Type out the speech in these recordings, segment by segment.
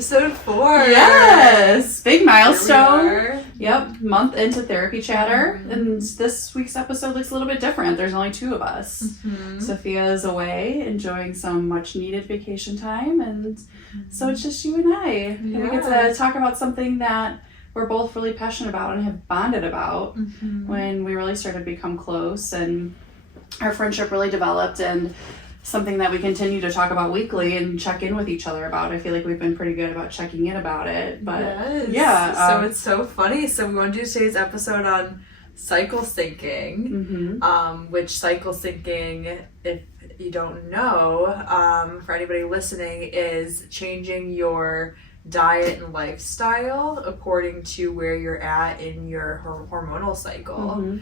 Episode 4. Yes, big milestone. Yep, month into therapy chatter, and this week's episode looks a little bit different. There's only 2 of us. Sophia is away, enjoying some much needed vacation time, and so it's just you and I. And we get to talk about something that we're both really passionate about and have bonded about when we really started to become close, and our friendship really developed, and something that we continue to talk about weekly and check in with each other about. I feel like we've been pretty good about checking in about it, but so it's so funny. So we want to do today's episode on cycle syncing, which cycle syncing, if you don't know, for anybody listening, is changing your diet and lifestyle according to where you're at in your hormonal cycle.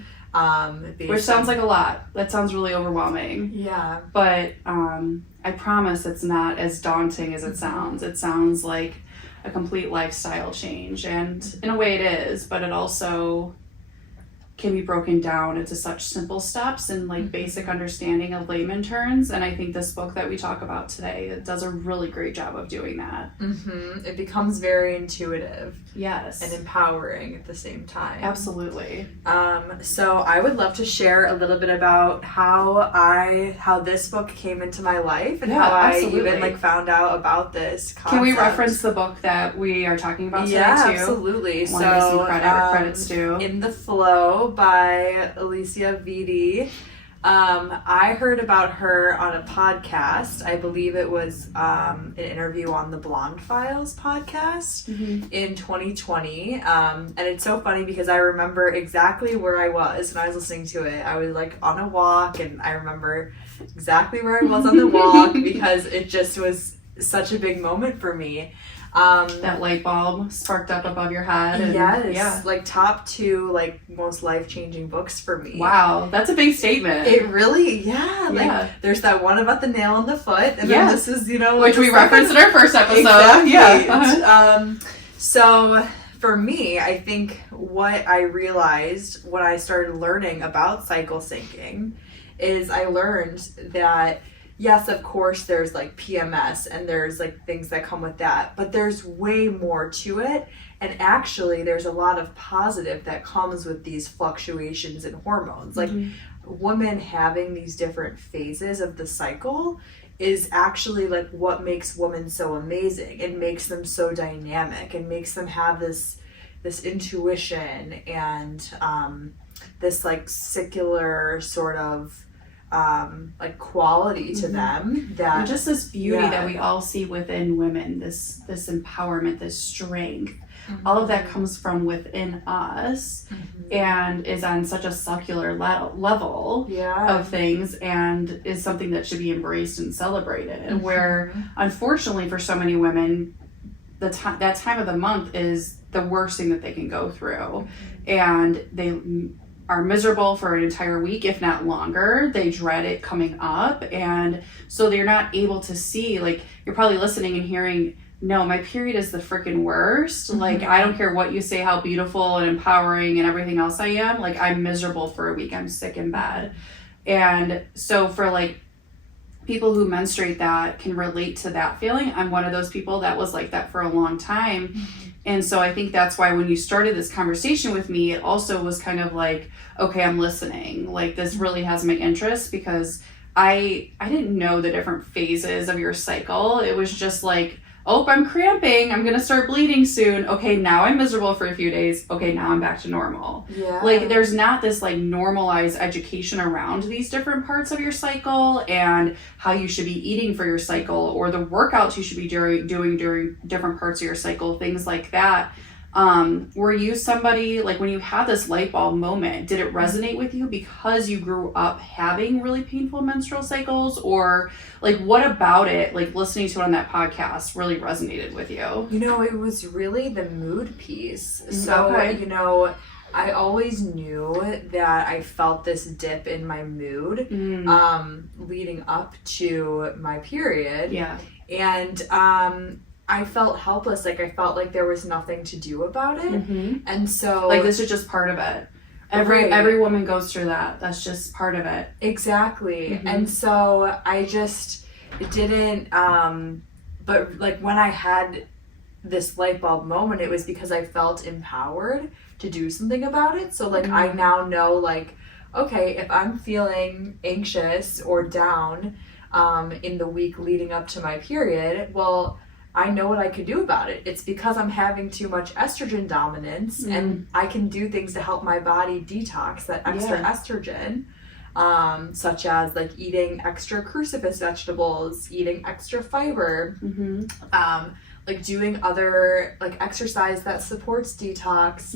Which sounds like a lot. That sounds really overwhelming. Yeah. But I promise it's not as daunting as it sounds. It sounds like a complete lifestyle change. And in a way it is, but it also can be broken down into such simple steps and like basic understanding of layman terms. And I think this book that we talk about today, it does a really great job of doing that. It becomes very intuitive. Yes. And empowering at the same time. Absolutely. So I would love to share a little bit about how this book came into my life and how I even found out about this concept. Can we reference the book that we are talking about today too? Yeah, absolutely. Want to give some credits to In the Flow by Alicia Vitti. I heard about her on a podcast. I believe it was an interview on the Blonde Files podcast in 2020. And it's so funny because I remember exactly where I was when I was listening to it. I was like on a walk, and I remember exactly where I was on the walk because it just was such a big moment for me. That light bulb sparked up above your head. And, yes, like top 2 like most life-changing books for me. Wow, that's a big statement. It really, there's that one about the nail in the foot, and then this is, which we referenced in our first episode. Exactly. So for me, I think what I realized when I started learning about cycle syncing is I learned that yes, of course, there's like PMS and there's like things that come with that, but there's way more to it. And actually, there's a lot of positive that comes with these fluctuations in hormones. Like women having these different phases of the cycle is actually like what makes women so amazing. It makes them so dynamic and makes them have this intuition and this like secular sort of like quality to them that, and just this beauty that we all see within women, this empowerment, this strength, all of that comes from within us and is on such a cellular level of things, and is something that should be embraced and celebrated. And where unfortunately for so many women, that time of the month is the worst thing that they can go through, and they are miserable for an entire week, if not longer. They dread it coming up, and so they're not able to see, like, you're probably listening and hearing, no, my period is the freaking worst. Like, I don't care what you say, how beautiful and empowering and everything else I am, like, I'm miserable for a week, I'm sick in bed. And so for like people who menstruate that can relate to that feeling. I'm one of those people that was like that for a long time. And so I think that's why when you started this conversation with me, it also was kind of like, okay, I'm listening. Like, this really has my interest, because I didn't know the different phases of your cycle. It was just like, oh, I'm cramping, I'm gonna start bleeding soon. Okay, now I'm miserable for a few days. Okay, now I'm back to normal. Yeah. Like, there's not this like normalized education around these different parts of your cycle and how you should be eating for your cycle, or the workouts you should be doing during different parts of your cycle, things like that. Were you somebody, like, when you had this light bulb moment, did it resonate with you because you grew up having really painful menstrual cycles, or like what about it, like listening to it on that podcast, really resonated with you? You know, it was really the mood piece. So, you know, I always knew that I felt this dip in my mood leading up to my period. Yeah. And I felt helpless. Like, I felt like there was nothing to do about it. And so, like, this is just part of it. Every woman goes through that. That's just part of it. Exactly. And so I just didn't, but like when I had this light bulb moment, it was because I felt empowered to do something about it. So like I now know, like, okay, if I'm feeling anxious or down in the week leading up to my period, well, I know what I could do about it. It's because I'm having too much estrogen dominance, and I can do things to help my body detox that extra estrogen, such as like eating extra crucifix vegetables, eating extra fiber, like doing other like exercise that supports detox.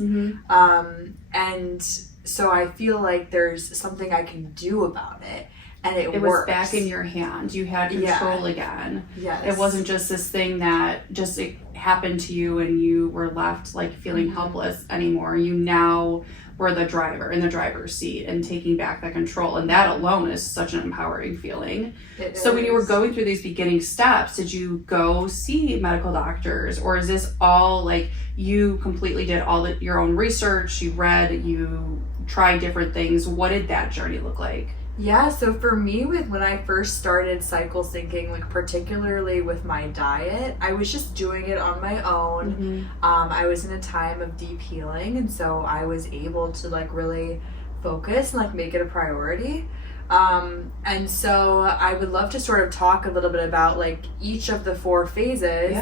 And so I feel like there's something I can do about it. And it works. Was back in your hand. You had control again. Yes. It wasn't just this thing that just it happened to you and you were left like feeling helpless anymore. You now were the driver in the driver's seat and taking back that control. And that alone is such an empowering feeling. So when you were going through these beginning steps, did you go see medical doctors, or is this all like you completely did all your own research, you read, you tried different things? What did that journey look like? Yeah, so for me, with when I first started cycle syncing, like particularly with my diet, I was just doing it on my own. I was in a time of deep healing, and so I was able to like really focus and like make it a priority. And so I would love to sort of talk a little bit about like each of the 4 phases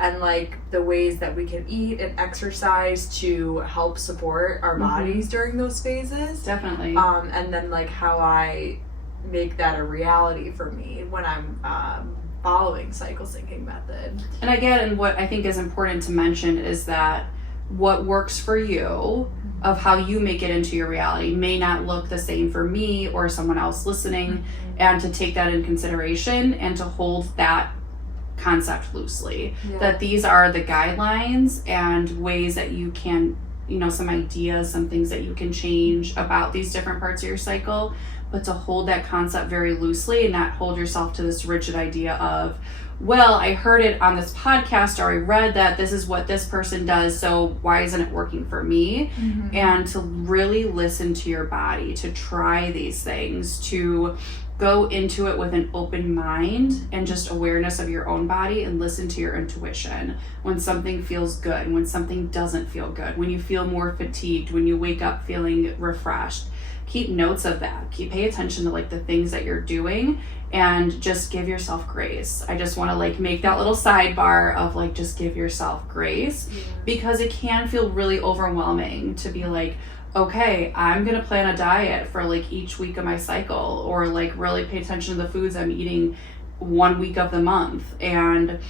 and like the ways that we can eat and exercise to help support our bodies during those phases. Definitely. And then like how I make that a reality for me when I'm following cycle syncing method. And again, and what I think is important to mention is that what works for you of how you make it into your reality may not look the same for me or someone else listening, and to take that in consideration and to hold that concept loosely, that these are the guidelines and ways that you can, you know, some ideas, some things that you can change about these different parts of your cycle, but to hold that concept very loosely and not hold yourself to this rigid idea of, well, I heard it on this podcast or I read that this is what this person does, so why isn't it working for me? And to really listen to your body, to try these things, to go into it with an open mind and just awareness of your own body, and listen to your intuition when something feels good, when something doesn't feel good, when you feel more fatigued, when you wake up feeling refreshed. Keep notes of that. Pay attention to like the things that you're doing, and just give yourself grace. I just want to like make that little sidebar of like, just give yourself grace, because it can feel really overwhelming to be like, okay, I'm gonna plan a diet for like each week of my cycle, or like really pay attention to the foods I'm eating 1 week of the month, and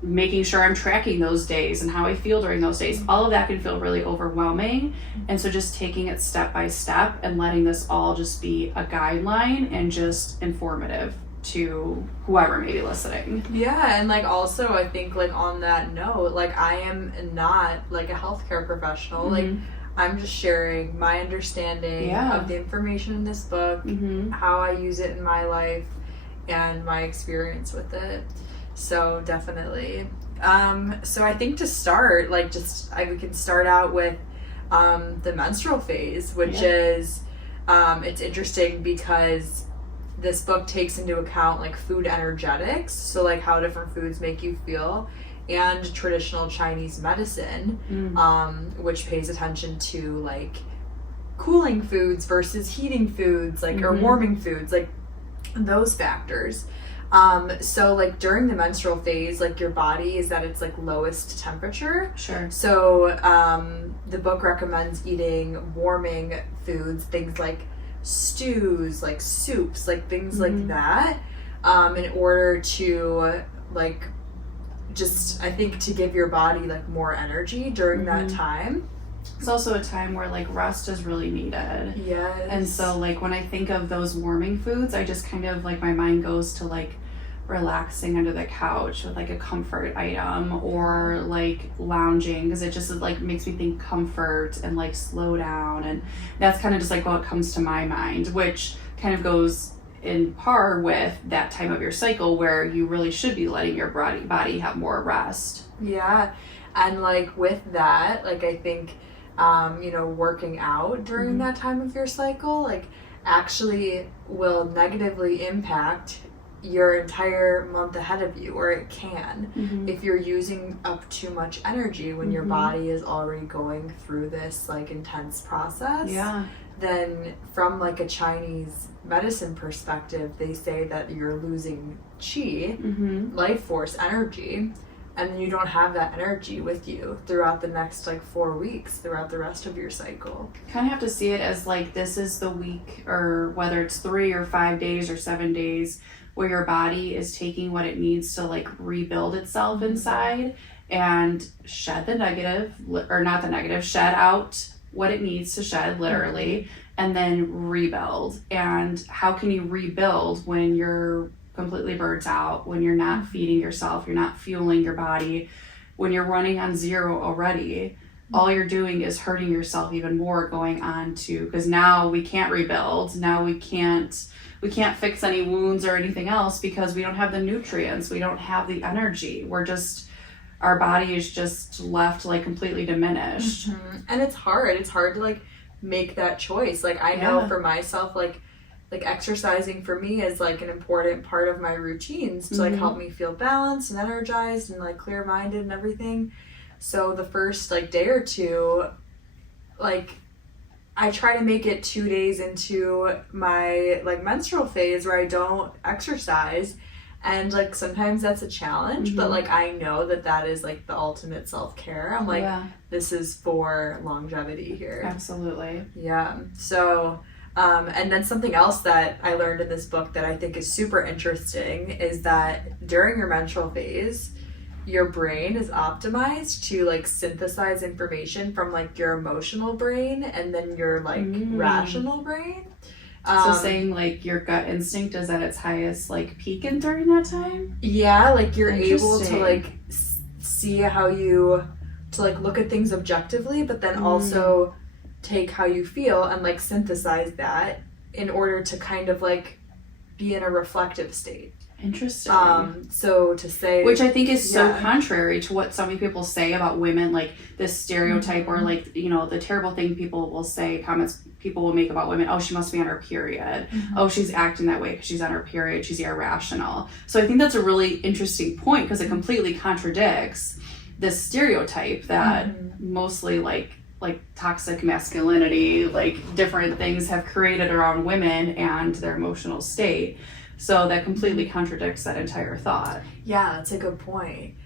making sure I'm tracking those days and how I feel during those days. All of that can feel really overwhelming. And so just taking it step by step and letting this all just be a guideline and just informative to whoever may be listening. Yeah, and like also I think like on that note, like I am not like a healthcare professional. Like I'm just sharing my understanding of the information in this book, how I use it in my life, and my experience with it. So definitely. So I think to start, like we can start out with the menstrual phase, which is, it's interesting because this book takes into account like food energetics, so like how different foods make you feel, and traditional Chinese medicine, which pays attention to like cooling foods versus heating foods, like or warming foods, like those factors. So like during the menstrual phase, like your body is at its like lowest temperature. So the book recommends eating warming foods, things like stews, like soups, like things like that, in order to like just, I think, to give your body like more energy during that time. It's also a time where like rest is really needed. Yes. And so like when I think of those warming foods, I just kind of like my mind goes to like relaxing under the couch with like a comfort item, or like lounging, because it just like makes me think comfort and like slow down, and that's kind of just like what comes to my mind, which kind of goes in par with that time of your cycle where you really should be letting your body have more rest. Yeah. And like with that, like I think you know, working out during that time of your cycle like actually will negatively impact your entire month ahead of you, or it can, Mm-hmm. if you're using up too much energy when your Mm-hmm. body is already going through this like intense process. Yeah. Then from like a Chinese medicine perspective, they say that you're losing qi, Mm-hmm. life force, energy, and you don't have that energy with you throughout the next like 4 weeks, throughout the rest of your cycle. Kind of have to see it as like this is the week, or whether it's 3 or 5 days or 7 days, where your body is taking what it needs to like rebuild itself inside and shed the negative, or not the negative, shed out what it needs to shed, literally, and then rebuild. And how can you rebuild when you're completely burnt out, when you're not feeding yourself, you're not fueling your body, when you're running on zero already? All you're doing is hurting yourself even more, going on to, because now we can't rebuild, now we can't fix any wounds or anything else because we don't have the nutrients, we don't have the energy, our body is just left like completely diminished. And it's hard to like make that choice. Like I know for myself, like exercising for me is like an important part of my routines to like help me feel balanced and energized and like clear-minded and everything. So the first like day or two, like I try to make it 2 days into my like menstrual phase where I don't exercise, and like sometimes that's a challenge, but like I know that is like the ultimate self-care. I'm like, this is for longevity here. Absolutely. Yeah. So and then something else that I learned in this book that I think is super interesting is that during your menstrual phase, your brain is optimized to like synthesize information from like your emotional brain and then your like rational brain. So saying like your gut instinct is at its highest like peak in during that time? Yeah, like you're able to like see how to like look at things objectively, but then also take how you feel and like synthesize that in order to kind of like be in a reflective state. Interesting. So to say, which I think is so contrary to what so many people say about women, like this stereotype or like, you know, the terrible thing people will say, comments people will make about women. Oh, she must be on her period. Oh, she's acting that way because she's on her period. She's irrational. So I think that's a really interesting point because it completely contradicts this stereotype that mostly like toxic masculinity, like different things have created around women and their emotional state. So that completely contradicts that entire thought. Yeah, that's a good point.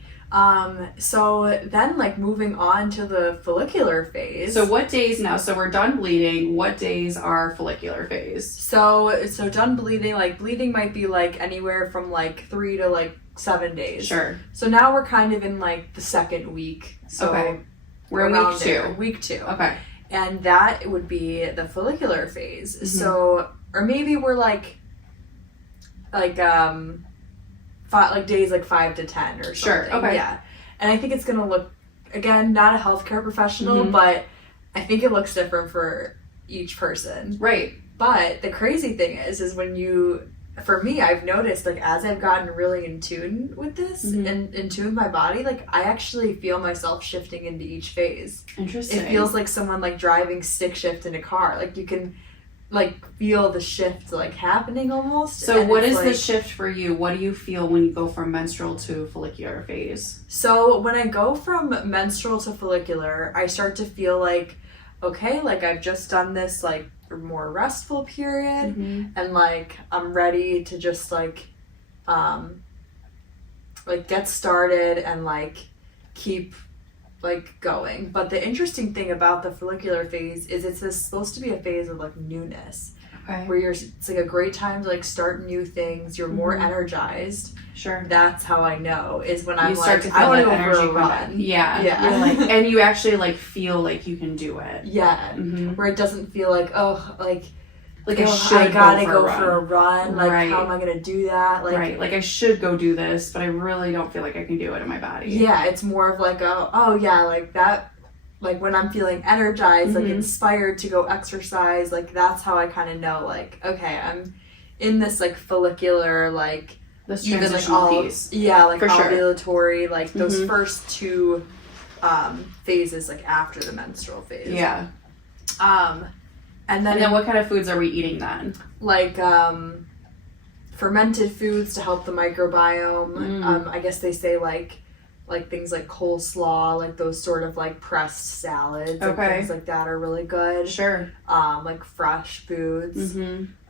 So then like moving on to the follicular phase. So what days now? So we're done bleeding. What days are follicular phase? So done bleeding, like bleeding might be like anywhere from like 3 to like 7 days. Sure. So now we're kind of in like the second week. So we're in week 2. Week 2. Okay. And that would be the follicular phase. So, or maybe we're like days like 5 to 10 or something. Sure. Okay. Yeah. And I think it's gonna look, again, not a healthcare professional, but I think it looks different for each person. Right. But the crazy thing is when for me, I've noticed like as I've gotten really in tune with this and in tune with my body, like I actually feel myself shifting into each phase. Interesting. It feels like someone like driving stick shift in a car. Like you can like feel the shift like happening almost. So what is the shift for you? What do you feel when you go from menstrual to follicular phase? So when I go from menstrual to follicular, I start to feel like, okay, like I've just done this like more restful period and like I'm ready to just like get started and like keep like going. But the interesting thing about the follicular phase is it's supposed to be a phase of like newness, where it's like a great time to like start new things. You're more energized. Sure. That's how I know is when I'm like, I want to go for a run. Yeah. You're like, and you actually like feel like you can do it. Yeah. Where it doesn't feel like, oh, like I gotta go for a run. Like, how am I gonna do that? Like, like I should go do this, but I really don't feel like I can do it in my body. Yeah, it's more of like, oh yeah, like that. Like when I'm feeling energized, like inspired to go exercise, like that's how I kind of know, like, okay, I'm in this like follicular, like this even transitional like piece. Yeah, like for ovulatory, like those first 2 phases, like after the menstrual phase. Yeah. And then what kind of foods are we eating then? Like fermented foods to help the microbiome. I guess they say like things like coleslaw, like those sort of like pressed salads and things like that are really good. Sure. Like fresh foods.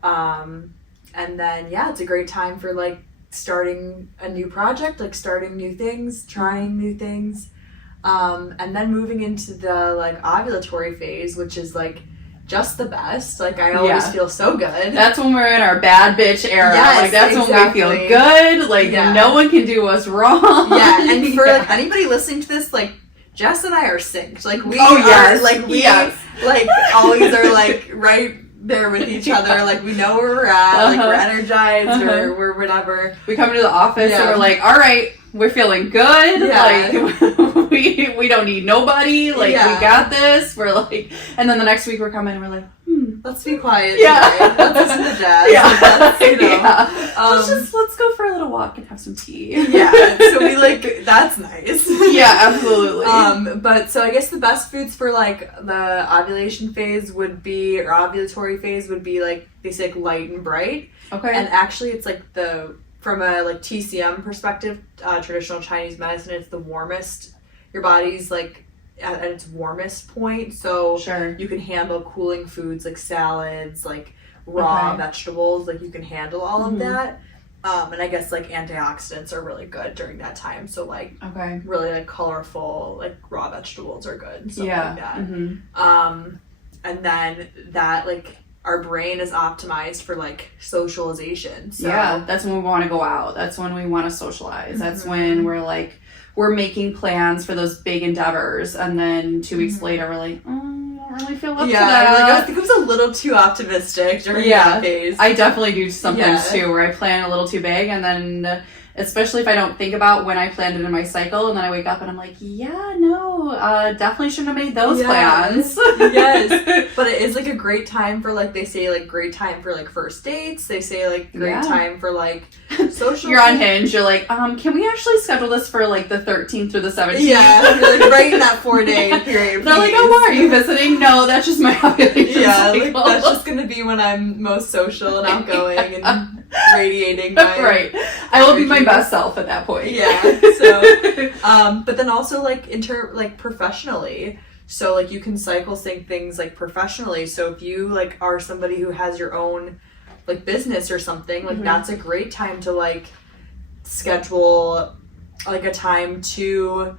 And then it's a great time for like starting a new project, like starting new things, trying new things. And then moving into the like ovulatory phase, which is like just the best. Like I always feel so good. That's when we're in our bad bitch era. Yes, like that's when we feel good. Like no one can do us wrong. Yeah, and for like anybody listening to this, like Jess and I are synced. Like we are like like always are like right there with each other. Like we know where we're at. Like we're energized or we're whatever. We come into the office and we're like, all right, we're feeling good. Like we don't need nobody. Like we got this. We're like, and then the next week we're coming and we're like, let's be quiet. Today. Let's listen to jazz. Let's go for a little walk and have some tea. So we like that's nice. Absolutely. But so I guess the best foods for like the ovulation phase would be, or ovulatory phase would be like they say like light and bright. Okay. And actually it's like from a like TCM perspective, traditional Chinese medicine, it's the warmest. Your body's like at its warmest point, so you can handle cooling foods like salads, like raw vegetables, like you can handle all of that. And I guess like antioxidants are really good during that time, so like really like colorful like raw vegetables are good, stuff like that. And then that like our brain is optimized for like socialization. So that's when we want to go out. That's when we want to socialize. That's when we're making plans for those big endeavors, and then 2 weeks later we're like, I don't really feel up to that. It becomes a little too optimistic during that phase. I definitely do sometimes too, where I plan a little too big, and then especially if I don't think about when I planned it in my cycle, and then I wake up and I'm like, definitely shouldn't have made those plans. But it is like a great time for like, they say like great time for like first dates. They say like great time for like social. You're on Hinge. You're like, can we actually schedule this for like the 13th through the 17th? You're like right in that 4-day period. They're like, why are you visiting? No, that's just my ovulation cycle. Like that's just gonna be when I'm most social and outgoing and radiating my I will be my best self at that point. So but then also like professionally, so like you can cycle sync things like professionally. So if you like are somebody who has your own like business or something, like that's a great time to like schedule like a time to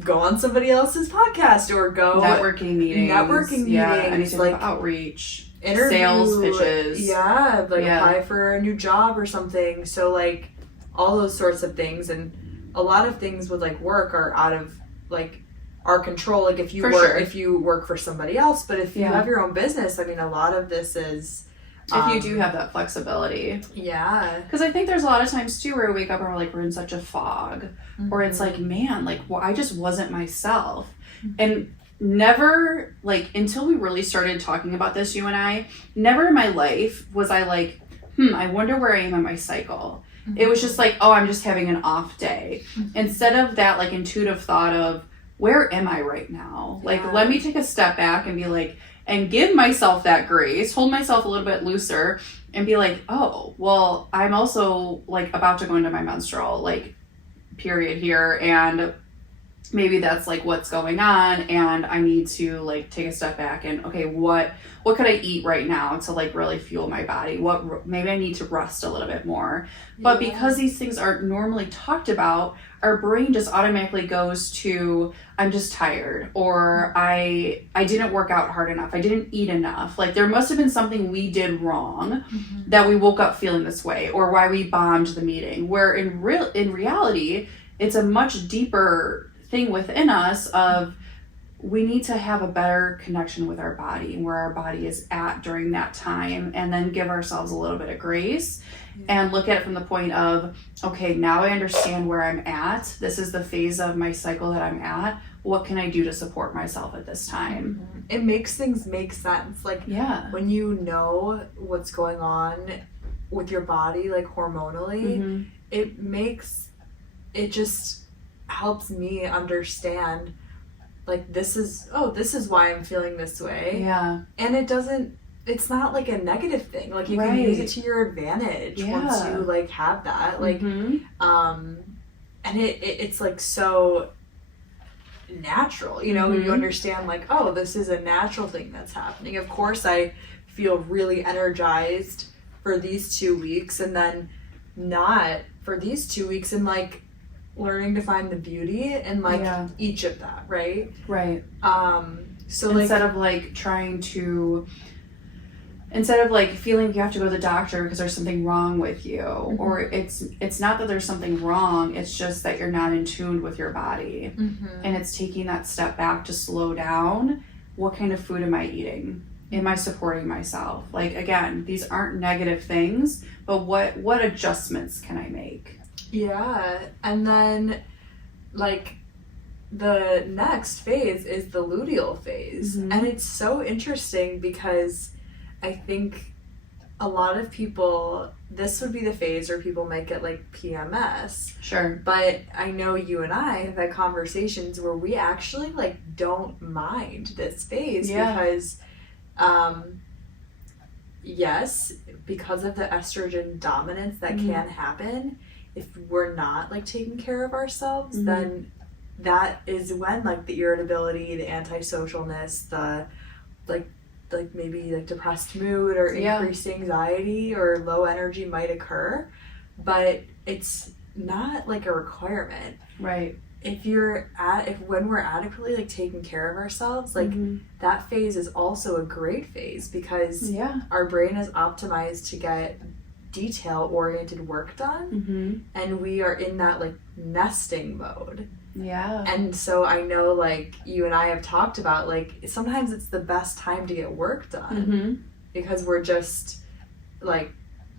go on somebody else's podcast or go networking meetings, anything like outreach, interview, sales pitches, apply for a new job or something. So like all those sorts of things, and a lot of things with like work are out of like our control. Like if you if you work for somebody else, but if you have your own business, I mean, a lot of this is if you do have that flexibility. Because I think there's a lot of times too where we wake up and we're like, we're in such a fog, or it's like, man, like I just wasn't myself. And never, like, until we really started talking about this, you and I, never in my life was I like, I wonder where I am in my cycle. It was just like, I'm just having an off day. Instead of that like intuitive thought of, where am I right now? Like, let me take a step back and be like, and give myself that grace, hold myself a little bit looser, and be like, oh, well, I'm also like about to go into my menstrual like period here, and maybe that's like what's going on, and I need to like take a step back and okay, what could I eat right now to like really fuel my body? Maybe I need to rest a little bit more. But because these things aren't normally talked about, our brain just automatically goes to, I'm just tired, or I didn't work out hard enough, I didn't eat enough. Like there must have been something we did wrong that we woke up feeling this way, or why we bombed the meeting. Where in reality, it's a much deeper thing within us of we need to have a better connection with our body and where our body is at during that time, and then give ourselves a little bit of grace and look at it from the point of, okay, now I understand where I'm at. This is the phase of my cycle that I'm at. What can I do to support myself at this time? It makes things make sense. Like when you know what's going on with your body, like hormonally, it just helps me understand like this is why I'm feeling this way. And it doesn't it's not like a negative thing. Like, you can Right. use it to your advantage once Yeah. you like have that. Like, Mhm. and it's like so natural, you know, when you Mhm. understand like, oh, this is a natural thing that's happening. Of course, I feel really energized for these 2 weeks, and then not for these 2 weeks, and like learning to find the beauty in like Yeah. each of that, right? Right. So like, Instead of like trying to, instead of like feeling you have to go to the doctor because there's something wrong with you, or it's not that there's something wrong, it's just that you're not in tune with your body. And it's taking that step back to slow down. What kind of food am I eating? Am I supporting myself? Like, again, these aren't negative things, but what adjustments can I make? yeah. And then like the next phase is the luteal phase. And it's so interesting because I think a lot of people, this would be the phase where people might get like PMS. Sure. But I know you and I have had conversations where we actually like don't mind this phase because yes, because of the estrogen dominance that can happen, if we're not like taking care of ourselves, then that is when like the irritability, the antisocialness, the like maybe like depressed mood or increased anxiety or low energy might occur. But it's not like a requirement. Right. If when we're adequately like taking care of ourselves, like that phase is also a great phase because our brain is optimized to get detail oriented work done, and we are in that like nesting mode. Yeah. And so I know like you and I have talked about like sometimes it's the best time to get work done because we're just like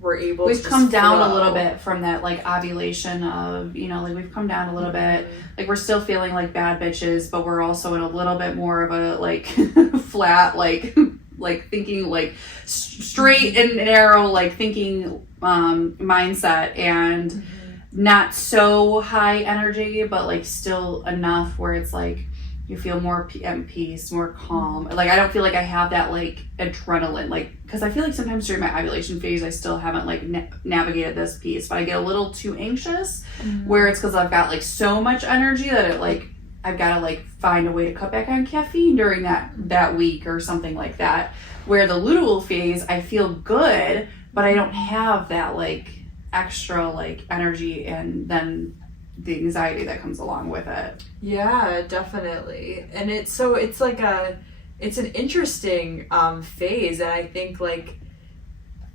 we've come down a little bit from that like ovulation of, you know, like we've come down a little bit, like we're still feeling like bad bitches, but we're also in a little bit more of a like flat like thinking like straight and narrow like thinking mindset, and not so high energy, but like still enough where it's like you feel more at peace, more calm. Like I don't feel like I have that like adrenaline, like because I feel like sometimes during my ovulation phase I still haven't like navigated this piece, but I get a little too anxious where it's because I've got like so much energy that it like I've got to like find a way to cut back on caffeine during that week or something like that. Where the luteal phase I feel good, but I don't have that like extra like energy and then the anxiety that comes along with it. Yeah, definitely. And it's an interesting phase, and I think like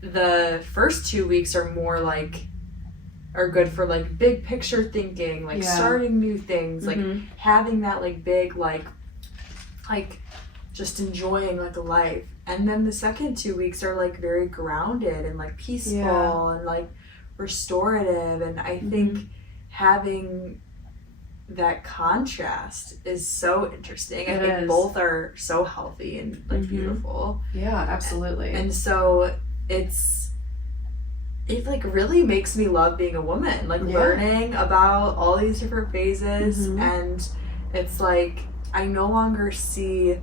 the first 2 weeks are more like are good for like big picture thinking, like starting new things, like having that like big like just enjoying like a life. And then the second 2 weeks are like very grounded and like peaceful and like restorative. And I think having that contrast is so interesting. I think both are so healthy and like beautiful. Yeah, absolutely. And so it like really makes me love being a woman, like learning about all these different phases. And it's like I no longer see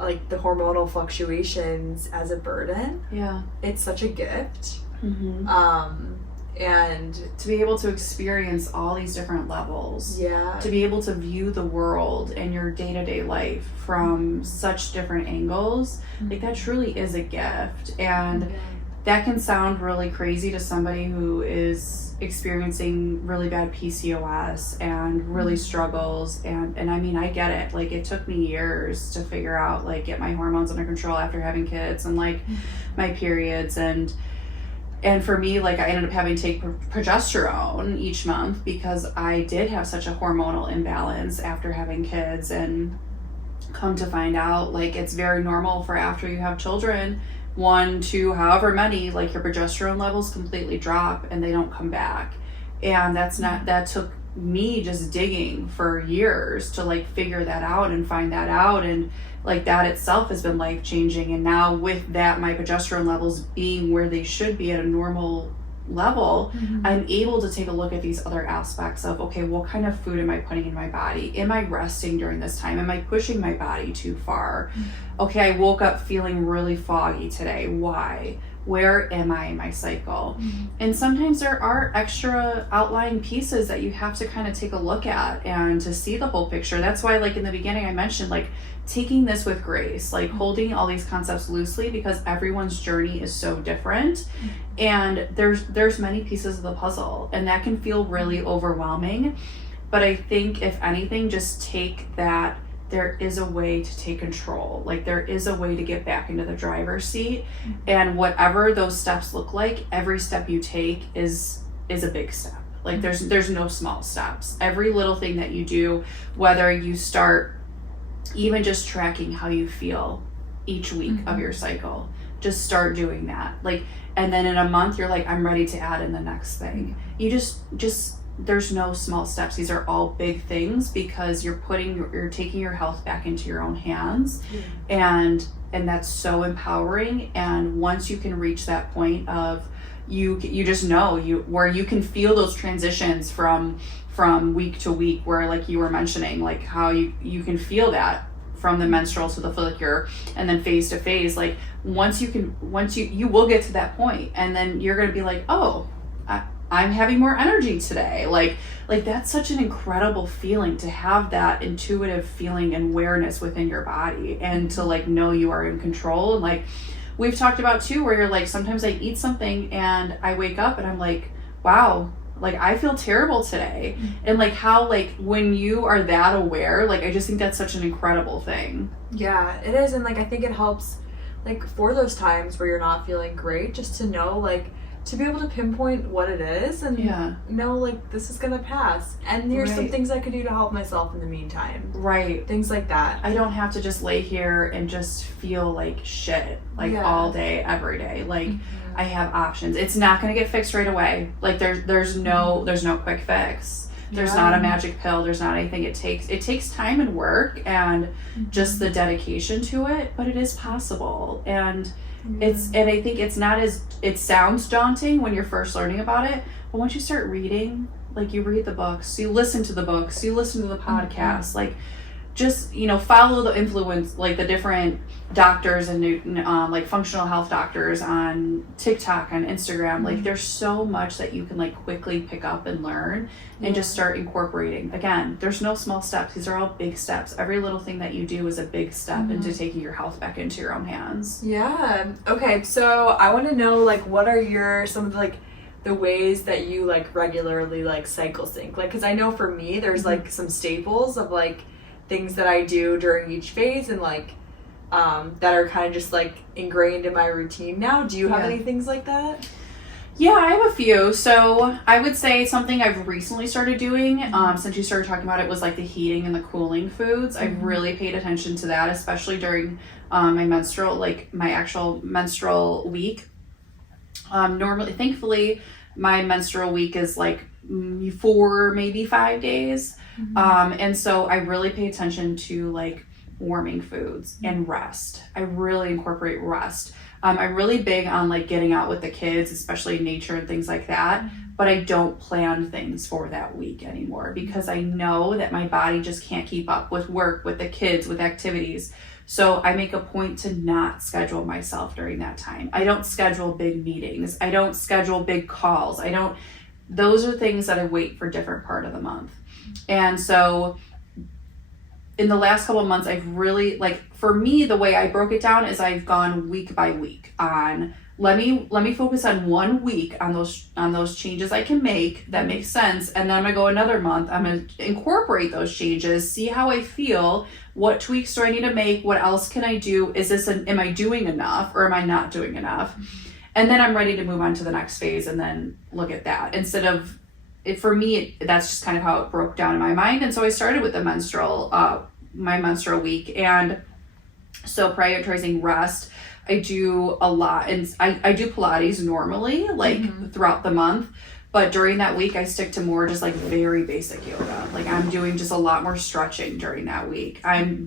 like the hormonal fluctuations as a burden. Yeah, it's such a gift. And to be able to experience all these different levels, to be able to view the world and your day-to-day life from such different angles, like that truly is a gift. And that can sound really crazy to somebody who is experiencing really bad PCOS and really struggles, and I mean I get it. Like it took me years to figure out like get my hormones under control after having kids and like my periods, and for me like I ended up having to take progesterone each month because I did have such a hormonal imbalance after having kids. And come to find out like it's very normal for after you have children, 1, 2, however many, like your progesterone levels completely drop and they don't come back. And that took me just digging for years to like figure that out and find that out, and like that itself has been life changing. And now with that, my progesterone levels being where they should be at a normal level, I'm able to take a look at these other aspects of, okay, what kind of food am I putting in my body? Am I resting during this time? Am I pushing my body too far? Okay, I woke up feeling really foggy today. Why? Where am I in my cycle? And sometimes there are extra outlying pieces that you have to kind of take a look at and to see the whole picture. That's why, like in the beginning, I mentioned like taking this with grace, like holding all these concepts loosely, because everyone's journey is so different. And there's many pieces of the puzzle, and that can feel really overwhelming. But I think if anything, just take that there is a way to take control. Like there is a way to get back into the driver's seat, and whatever those steps look like, every step you take is a big step. Like there's no small steps. Every little thing that you do, whether you start even just tracking how you feel each week of your cycle, just start doing that. Like, and then in a month you're like, I'm ready to add in the next thing. You just there's no small steps. These are all big things, because you're taking your health back into your own hands. And that's so empowering. And once you can reach that point of you just know where you can feel those transitions from week to week, where like you were mentioning, like how you can feel that from the menstrual to the follicular and then phase to phase. Like once you will get to that point, and then you're going to be like, oh, I'm having more energy today. Like that's such an incredible feeling, to have that intuitive feeling and awareness within your body, and to like know you are in control. And like we've talked about too, where you're like, sometimes I eat something and I wake up and I'm like, wow, like I feel terrible today. And like how, like when you are that aware, like I just think that's such an incredible thing. Yeah, it is. And like I think it helps, like for those times where you're not feeling great, just to know, like to be able to pinpoint what it is, and know like this is gonna pass, and there's some things I could do to help myself in the meantime. Right. Things like that. I don't have to just lay here and just feel like shit like all day, every day. Like I have options. It's not gonna get fixed right away. Like there's no quick fix. There's not a magic pill. There's not anything. It takes time and work and just the dedication to it, but it is possible. And I think it's not as, it sounds daunting when you're first learning about it, but once you start reading, like you read the books, you listen to the books, you listen to the podcasts, like just, follow the influence, like the different doctors and like functional health doctors on TikTok, on Instagram. Like there's so much that you can like quickly pick up and learn and just start incorporating. Again, there's no small steps. These are all big steps. Every little thing that you do is a big step into taking your health back into your own hands. Yeah. Okay. So I want to know, like, what are some of the, like, the ways that you like regularly like cycle sync? Like, because I know for me, there's like some staples of like things that I do during each phase, and like that are kind of just like ingrained in my routine now. Do you have any things like that? Yeah, I have a few. So I would say something I've recently started doing, since you started talking about it, was like the heating and the cooling foods. I've really paid attention to that, especially during my menstrual, like my actual menstrual week. Normally, thankfully, my menstrual week is like 4, maybe 5 days. And so I really pay attention to like warming foods and rest. I really incorporate rest. I'm really big on like getting out with the kids, especially in nature and things like that. But I don't plan things for that week anymore, because I know that my body just can't keep up with work, with the kids, with activities. So I make a point to not schedule myself during that time. I don't schedule big meetings. I don't schedule big calls. Those are things that I wait for different part of the month. And so in the last couple of months, I've really, like, for me, the way I broke it down is I've gone week by week on, let me focus on 1 week on those changes I can make that make sense. And then I'm gonna go another month. I'm gonna incorporate those changes, see how I feel, what tweaks do I need to make, what else can I do? Am I doing enough, or am I not doing enough? And then I'm ready to move on to the next phase and then look at that. Instead of, for me, that's just kind of how it broke down in my mind. And so I started with the my menstrual week. And so prioritizing rest, I do a lot. And I do Pilates normally, like throughout the month. But during that week, I stick to more just like very basic yoga. Like I'm doing just a lot more stretching during that week. I'm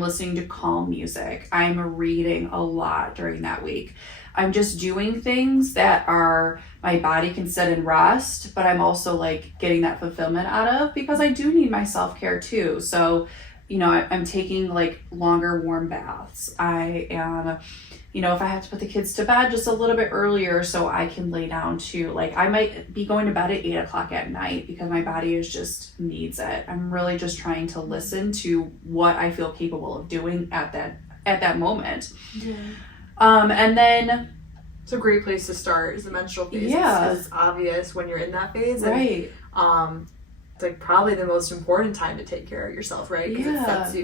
listening to calm music. I'm reading a lot during that week. I'm just doing things that are my body can sit and rest, but I'm also like getting that fulfillment out of, because I do need my self-care too. So, you know, I'm taking like longer warm baths. I am, you know, if I have to put the kids to bed just a little bit earlier so I can lay down too. Like I might be going to bed at 8 o'clock at night because my body is just needs it. I'm really just trying to listen to what I feel capable of doing at that moment. Yeah. And then it's a great place to start is the menstrual phase. Yeah. It's obvious when you're in that phase. Right. And, it's like probably the most important time to take care of yourself, right? Because it sets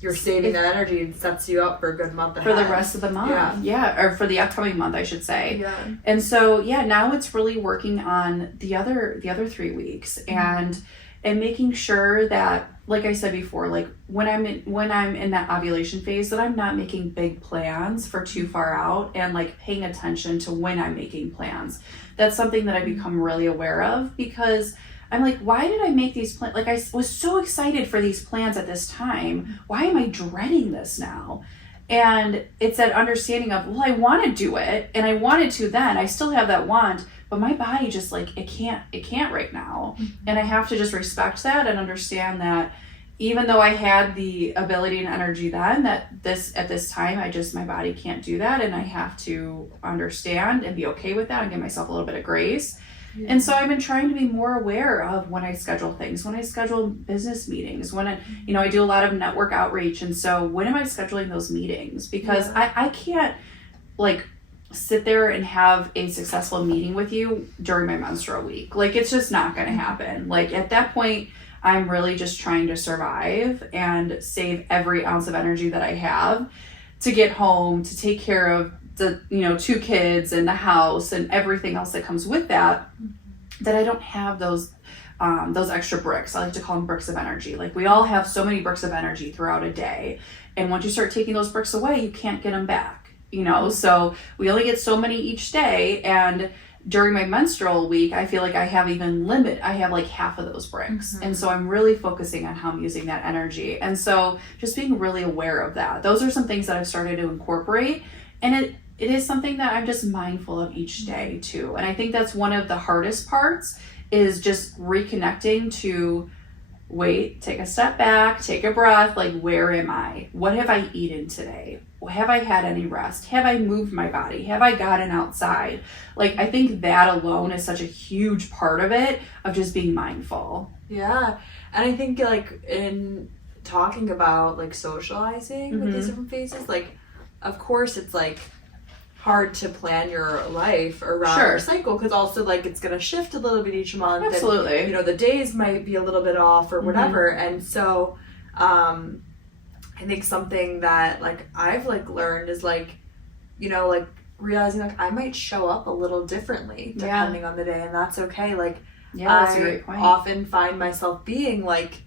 you're saving that energy and sets you up for a good month ahead. For the rest of the month. Yeah. Or for the upcoming month, I should say. Yeah. And so, now it's really working on the other 3 weeks and making sure that, like I said before, like when I'm in that ovulation phase, that I'm not making big plans for too far out, and like paying attention to when I'm making plans. That's something that I've become really aware of, because I'm like, why did I make these plans? Like, I was so excited for these plans at this time. Why am I dreading this now? And it's that understanding of, well, I want to do it and I wanted to then. I still have that want, but my body just like, it can't right now. And I have to just respect that and understand that even though I had the ability and energy then, that at this time, my body can't do that. And I have to understand and be okay with that and give myself a little bit of grace. Yeah. And so I've been trying to be more aware of when I schedule things, when I schedule business meetings, when I do a lot of network outreach. And so when am I scheduling those meetings? Because I can't like sit there and have a successful meeting with you during my menstrual week. Like, it's just not going to happen. Like, at that point, I'm really just trying to survive and save every ounce of energy that I have to get home, to take care of the 2 kids and the house and everything else that comes with that I don't have those extra bricks. I like to call them bricks of energy. Like, we all have so many bricks of energy throughout a day, and once you start taking those bricks away, you can't get them back, so we only get so many each day. And during my menstrual week, I feel like I have like half of those bricks. And so I'm really focusing on how I'm using that energy. And so just being really aware of that. Those are some things that I've started to incorporate. And it is something that I'm just mindful of each day too. And I think that's one of the hardest parts, is just reconnecting to take a step back, take a breath, like, where am I? What have I eaten today? Have I had any rest? Have I moved my body? Have I gotten outside? Like, I think that alone is such a huge part of it, of just being mindful. Yeah. And I think like in talking about like socializing with these different phases, like, of course it's like hard to plan your life around your cycle, because also like it's going to shift a little bit each month. Absolutely. And, the days might be a little bit off or whatever. And so I think something that like I've like learned is like, like realizing like I might show up a little differently depending on the day, and that's okay. Like, that's a great point. Often find myself being like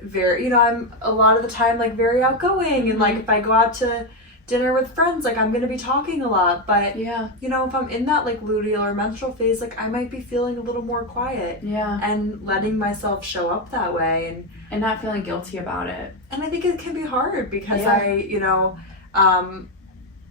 very, I'm a lot of the time like very outgoing, and like if I go out to dinner with friends, like I'm gonna be talking a lot, but if I'm in that like luteal or menstrual phase, like I might be feeling a little more quiet, and letting myself show up that way, and not feeling guilty about it. And I think it can be hard because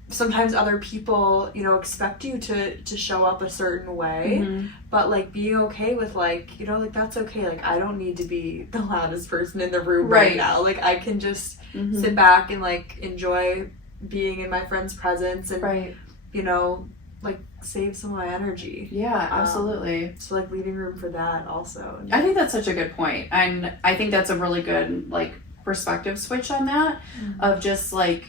sometimes other people expect you to show up a certain way, but like being okay with like like that's okay, like I don't need to be the loudest person in the room right now, like I can just sit back and like enjoy being in my friend's presence and like save some of my energy. Absolutely. So like leaving room for that also. I think that's such a good point, and I think that's a really good like perspective switch on that, of just like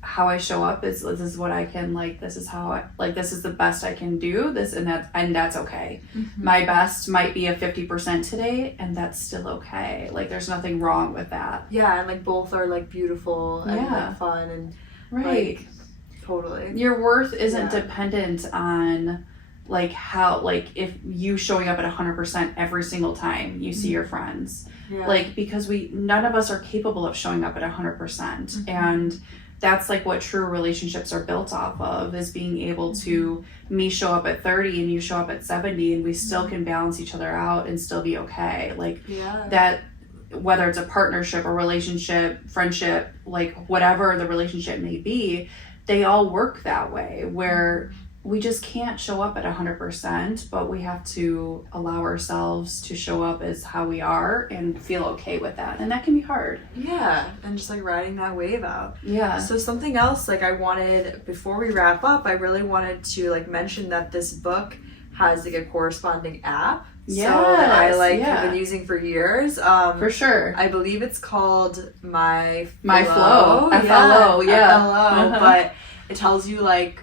how I show up is this is what I can, like, this is how I, like, this is the best I can do this, and that's okay. My best might be a 50% today, and that's still okay. Like, there's nothing wrong with that. And like both are like beautiful and like fun and like, totally. Your worth isn't dependent on like how, like, if you showing up at 100% every single time you see your friends, like, because none of us are capable of showing up at 100%, and that's like what true relationships are built off of, is being able to, me show up at 30 and you show up at 70, and we still can balance each other out and still be okay. Like, that, whether it's a partnership, a relationship, friendship, like whatever the relationship may be, they all work that way, where we just can't show up at 100%, but we have to allow ourselves to show up as how we are and feel okay with that. And that can be hard. Yeah, and just like riding that wave out. Yeah. So something else, like I wanted, before we wrap up, I really wanted to like mention that this book has like a corresponding app. Yes, so that I like yeah. have been using for years. For sure. I believe it's called My Flow. FLO, yeah. FLO, Uh-huh. but it tells you like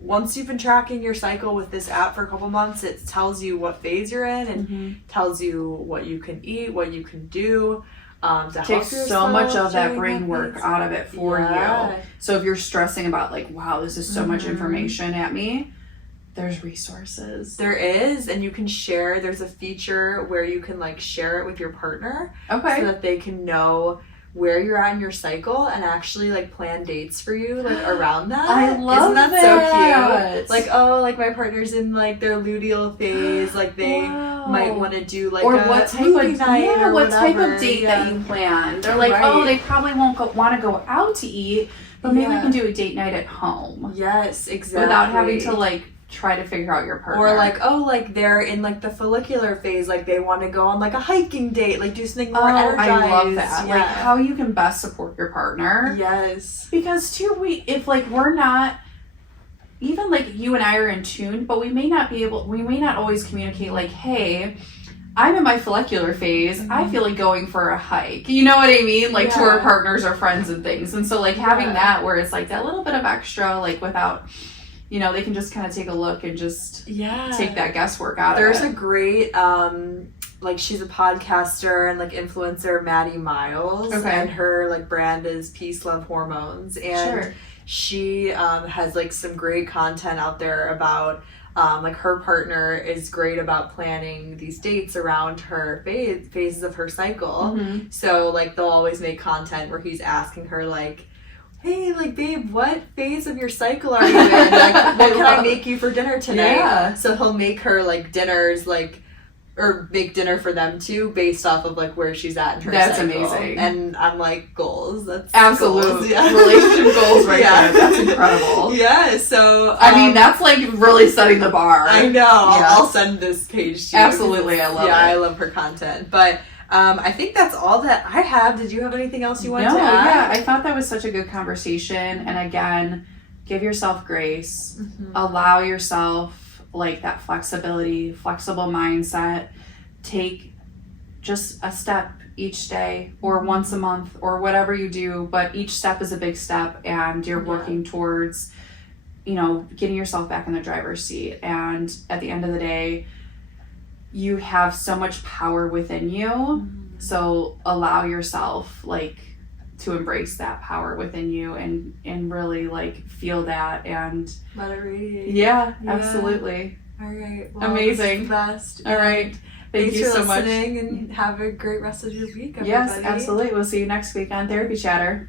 once you've been tracking your cycle with this app for a couple months, it tells you what phase you're in and tells you what you can eat, what you can do. To takes help so much of that during brain work phase. out of it for you. So if you're stressing about like, wow, this is so much information at me, there's resources. There is, and you can share. There's a feature where you can like share it with your partner, Okay. so that they can know where you're at in your cycle and actually like plan dates for you like around that. I love Isn't that so cute? that. Like, oh, like my partner's in like their luteal phase, like they might want to do like or a what type movie of night or what type whatever. of date Yeah. that you plan. They're like, Right. oh, they probably won't want to go out to eat, but maybe we Yeah. can do a date night at home Yes, exactly. without having to like try to figure out your partner. Or like, oh, like they're in like the follicular phase, like they want to go on like a hiking date, like do something more energized. I love that. Yeah. Like how you can best support your partner. Yes. Because too, if like we're not, even like you and I are in tune, but we may not always communicate like, hey, I'm in my follicular phase. I feel like going for a hike. You know what I mean? Like to our partners or friends and things. And so like having that where it's like that little bit of extra, like without, you know, they can just kind of take a look and just take that guesswork out of it. There's a great, like she's a podcaster and like influencer, Maddie Miles. Okay. And her like brand is Peace, Love, Hormones. And she has like some great content out there about like her partner is great about planning these dates around her phases of her cycle. So like they'll always make content where he's asking her like, hey, like, babe, what phase of your cycle are you in? Like, what can I make you for dinner tonight? Yeah. So he'll make her, like, dinners, like, or make dinner for them, too, based off of, like, where she's at in her That's cycle. amazing. And I'm like, goals. That's absolute goals. Yeah. relationship goals right there. That's incredible. Yeah, so... I mean, that's, like, really setting the bar. I know. I'll send this page to you. Absolutely, I love it. Yeah, I love her content. But... I think that's all that I have. Did you have anything else you wanted to add? Yeah, I thought that was such a good conversation. And again, give yourself grace. Allow yourself like that flexibility, flexible mindset. Take just a step each day or once a month or whatever you do. But each step is a big step and you're working towards, you know, getting yourself back in the driver's seat. And at the end of the day, you have so much power within you. So allow yourself like to embrace that power within you and really like feel that and let it radiate. Yeah, absolutely. All right. Well, amazing. Best. All right. Thank you so much. Thanks for listening and have a great rest of your week, everybody. Yes, absolutely. We'll see you next week on Therapy Chatter.